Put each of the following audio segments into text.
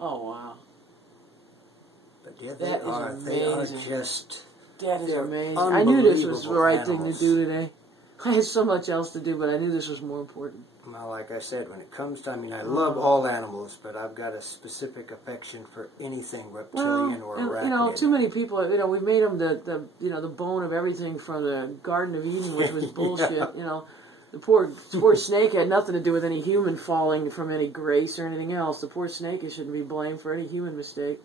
Oh, wow. But yeah, That is they are amazing. just... That is amazing. I knew this was the right thing to animals. do today. I had so much else to do, but I knew this was more important. Well, like I said, when it comes to, I mean, I love all animals, but I've got a specific affection for anything reptilian or arachnid. You know, too many people, you know, we made them the bone of everything from the Garden of Eden, which was bullshit. Yeah. You know, the poor snake had nothing to do with any human falling from any grace or anything else. The poor snake shouldn't be blamed for any human mistake.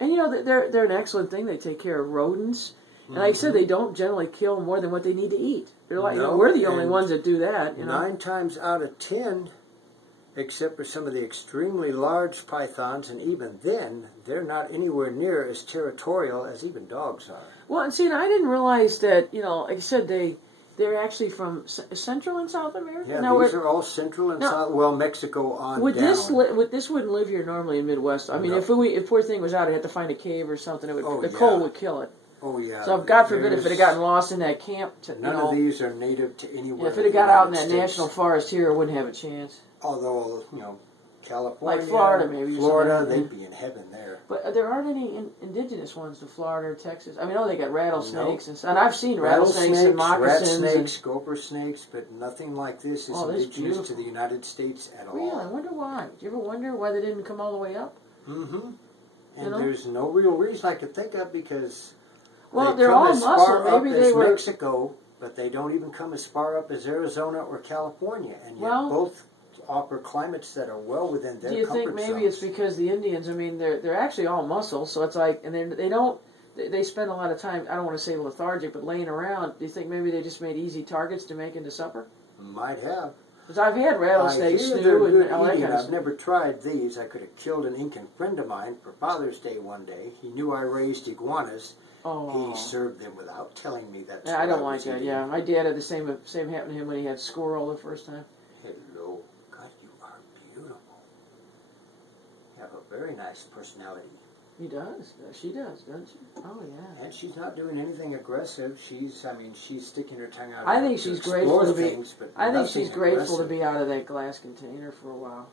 And you know, they're an excellent thing. They take care of rodents. And like I said, they don't generally kill more than what they need to eat. They're like, you know, we're the only ones that do that. You know? 9 times out of 10, except for some of the extremely large pythons, and even then, they're not anywhere near as territorial as even dogs are. Well, and see, and I didn't realize that, you know, like I said, they're actually from Central and South America. Yeah, now, these are all Central and South. Well, Mexico on down. This wouldn't live here normally in Midwest. I mean, if poor thing was out, it had to find a cave or something. The cold would kill it. Oh, yeah. So, God forbid if it had gotten lost in that camp. None of these are native to anywhere. Yeah, if it had got out in that national forest here, it wouldn't have a chance. Although, you know, California, like Florida, maybe. Florida, they'd be in heaven there. But there aren't any indigenous ones to Florida or Texas. I mean, they got rattlesnakes and I've seen rattlesnakes and moccasins, rat snakes, gopher snakes, but nothing like this is indigenous to the United States at all. Really, I wonder why. Do you ever wonder why they didn't come all the way up? Mm-hmm. And there's no real reason I could think of because. Well, they're all muscle. Maybe they were Mexico, but they don't even come as far up as Arizona or California, and yet both offer climates that are well within their comfort zones. Do you think maybe it's because the Indians? I mean, they're actually all muscle, so it's like, and they spend a lot of time. I don't want to say lethargic, but laying around. Do you think maybe they just made easy targets to make into supper? Might have. Because I've had rattlesnake stew and all that kind of I've stuff. never tried these. I could have killed an Incan friend of mine for Father's Day one day. He knew I raised iguanas. Oh. He served them without telling me that. I don't like that. Yeah, my dad had the same happen to him when he had squirrel the first time. Hello, God, you are beautiful. You have a very nice personality. He does. She does, doesn't she? Oh yeah. And she's not doing anything aggressive. She's sticking her tongue out. I think she's grateful to be. Things, but I think she's grateful aggressive. to be out of that glass container for a while.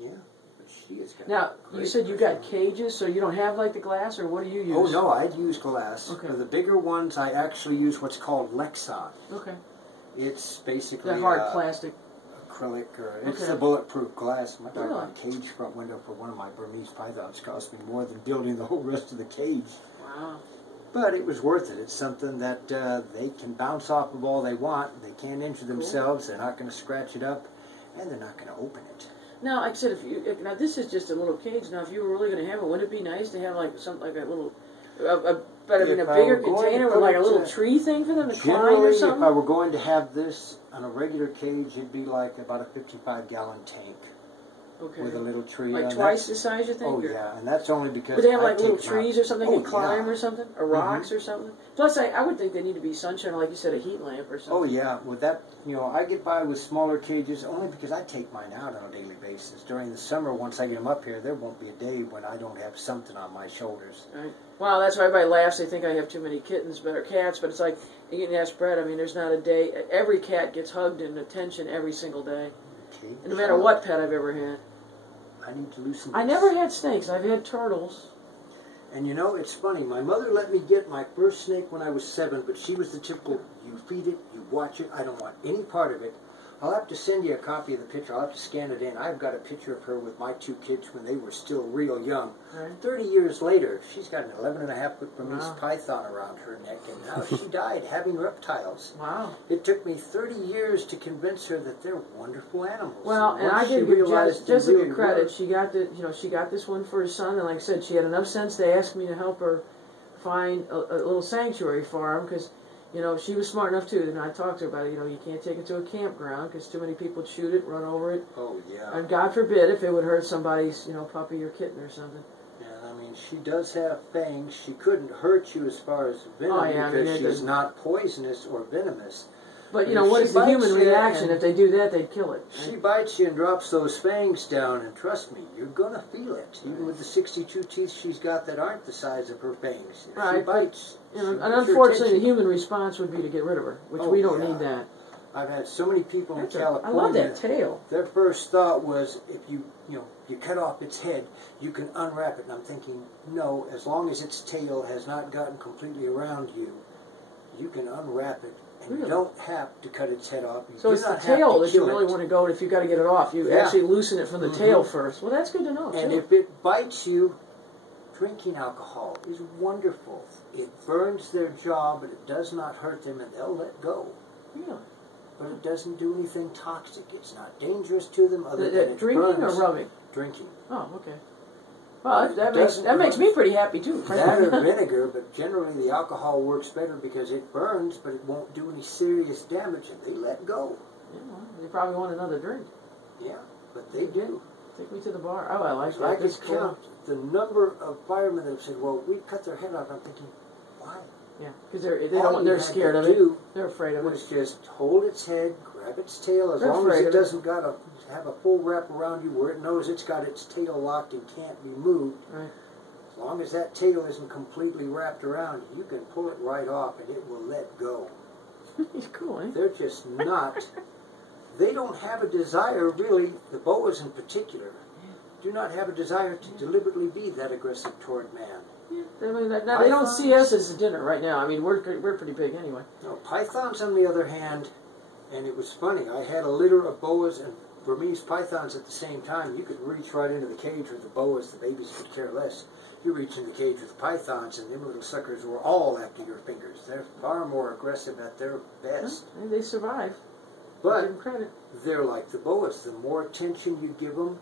Yeah. She has got now, you said you got cages, so you don't have like the glass, or what do you use? Oh, no, I'd use glass. Okay. For the bigger ones, I actually use what's called Lexan. Okay. It's basically the hard plastic. Acrylic, or it's the bulletproof glass. My cage front window for one of my Burmese pythons cost me more than building the whole rest of the cage. Wow. But it was worth it. It's something that they can bounce off of all they want. They can't injure themselves. They're not going to scratch it up, and they're not going to open it. Now, like I said, now this is just a little cage. Now, if you were really going to have it, wouldn't it be nice to have like something like a little, a bigger container with like a little tree thing for them to climb or something? If I were going to have this on a regular cage, it'd be like about a 55-gallon tank. Okay. With a little tree. Like twice the size, you think? Oh, yeah, and that's only because would they have like little trees or something you climb or something? Or rocks or something? Plus, I would think they need to be sunshine, like you said, a heat lamp or something. Oh, yeah. With that, I get by with smaller cages only because I take mine out on a daily basis. During the summer, once I get them up here, there won't be a day when I don't have something on my shoulders. Right. Well, that's why everybody laughs. They think I have too many kittens, or cats, but it's like, you can ask Brett, I mean, there's not a day. Every cat gets hugged and attention every single day. Okay. And no matter what pet I've ever had. I need to lose some. I never had snakes. I've had turtles. And it's funny. My mother let me get my first snake when I was 7, but she was the typical, you feed it, you watch it, I don't want any part of it. I'll have to send you a copy of the picture. I'll have to scan it in. I've got a picture of her with my 2 kids when they were still real young. Right. 30 years later, she's got an 11.5-foot Burmese python around her neck, and now she died having reptiles. Wow. It took me 30 years to convince her that they're wonderful animals. Well, and I did give Jessica credit. She got she got this one for her son, and like I said, she had enough sense to ask me to help her find a little sanctuary for him, because she was smart enough too. And I talked to her about it. You can't take it to a campground because too many people would shoot it, run over it. Oh, yeah. And God forbid if it would hurt somebody's, puppy or kitten or something. Yeah, I mean, she does have fangs. She couldn't hurt you as far as venom because she's not poisonous or venomous. But, what is the human reaction? If they do that, they'd kill it. Right? She bites you and drops those fangs down, and trust me, you're going to feel it. Even with the 62 teeth she's got that aren't the size of her fangs. If she bites. And unfortunately, the human response would be to get rid of her, which we don't need that. I've had so many people in California. I love that tail. Their first thought was, if you you cut off its head, you can unwrap it. And I'm thinking, no, as long as its tail has not gotten completely around you, you can unwrap it. And you don't have to cut its head off. You so it's the tail that you really want to go, if you've got to get it off. You actually loosen it from the tail first. Well, that's good to know, And too. if it bites you, drinking alcohol is wonderful. It burns their jaw, but it does not hurt them, and they'll let go. Yeah. But it doesn't do anything toxic. It's not dangerous to them other than it drinking burns. or rubbing? Drinking. Oh, okay. Well, that makes me pretty happy, too. That or vinegar, but generally the alcohol works better because it burns, but it won't do any serious damage, and they let go. Yeah, well, they probably want another drink. Yeah, but they do. Take me to the bar. Oh, I like that. I could count the number of firemen that have said, well, we cut their head off. I'm thinking, why? Yeah, because they're scared of it. They're afraid of it. Was just hold its head, grab its tail, as long as it doesn't have a full wrap around you where it knows it's got its tail locked and can't be moved. Right. As long as that tail isn't completely wrapped around, you can pull it right off and it will let go. It's cool, eh? They're just not. They don't have a desire, really, the boas in particular, do not have a desire to deliberately be that aggressive toward man. Yeah, I mean, they don't see us as a dinner right now. I mean, we're pretty big anyway. No, pythons, on the other hand, and it was funny, I had a litter of boas and Burmese pythons at the same time. You could reach right into the cage with the boas, the babies could care less. You reach in the cage with the pythons, and them little suckers were all after your fingers. They're far more aggressive at their best. Yeah, they survive. But give them credit. They're like the boas. The more attention you give them,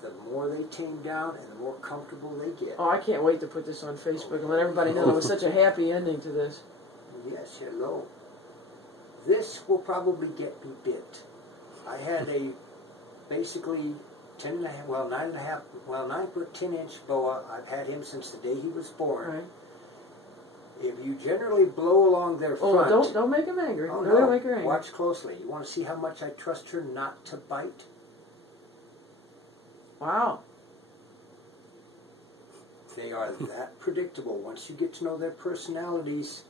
the more they tame down and the more comfortable they get. Oh, I can't wait to put this on Facebook and let everybody know it was such a happy ending to this. Yes, hello. This will probably get me bit. I had a basically 9 foot 10 inch boa. I've had him since the day he was born. Right. If you generally blow along their front... Oh, don't make him angry. Oh, don't make her angry. Watch closely. You want to see how much I trust her not to bite? Wow. They are that predictable. Once you get to know their personalities,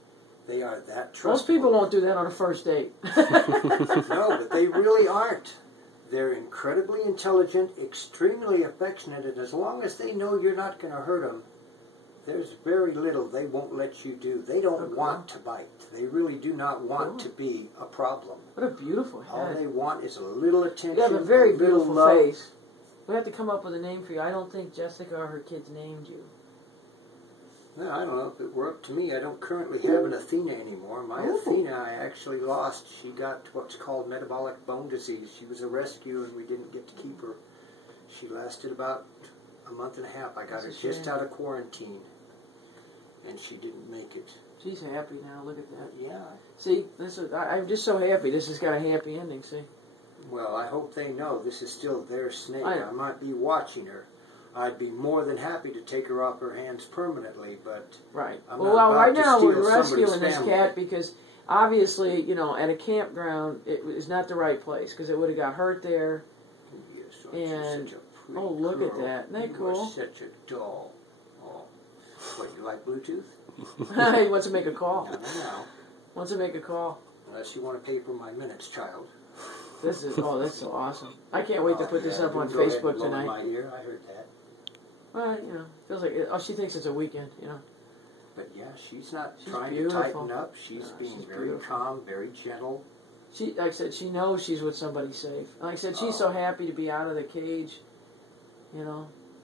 they are that trustable. Most people won't do that on a first date. No, but they really aren't. They're incredibly intelligent, extremely affectionate, and as long as they know you're not going to hurt them, there's very little they won't let you do. They don't want to bite. They really do not want to be a problem. What a beautiful head. All they want is a little attention. You have a very beautiful love. face. We have to come up with a name for you. I don't think Jessica or her kids named you. No, I don't know. If it were up to me, I don't currently have an Athena anymore. My Athena I actually lost. She got what's called metabolic bone disease. She was a rescue and we didn't get to keep her. She lasted about a month and a half. I got her just out of quarantine. And she didn't make it. She's happy now. Look at that. Yeah. See, I'm just so happy. This has got a happy ending, see? Well, I hope they know this is still their snake. I might be watching her. I'd be more than happy to take her off her hands permanently, but right. I'm well, not right now to we're rescuing this family. cat because obviously, you know, at a campground, it is not the right place because it would have got hurt there. Yes, and such a pretty look girl. at that! Isn't that you cool? are such a doll. Oh, what, you like Bluetooth? He wants to make a call. No. Wants to make a call. Unless you want to pay for my minutes, child. This is that's so awesome. I can't wait to put this up on Go ahead Facebook and blow tonight. in my ear. I heard that. Well, you know, feels like she thinks it's a weekend, you know. But yeah, she's not She's trying beautiful. to tighten up. She's being very calm, very gentle. Like I said, she knows she's with somebody safe. Like I said, she's so happy to be out of the cage, you know.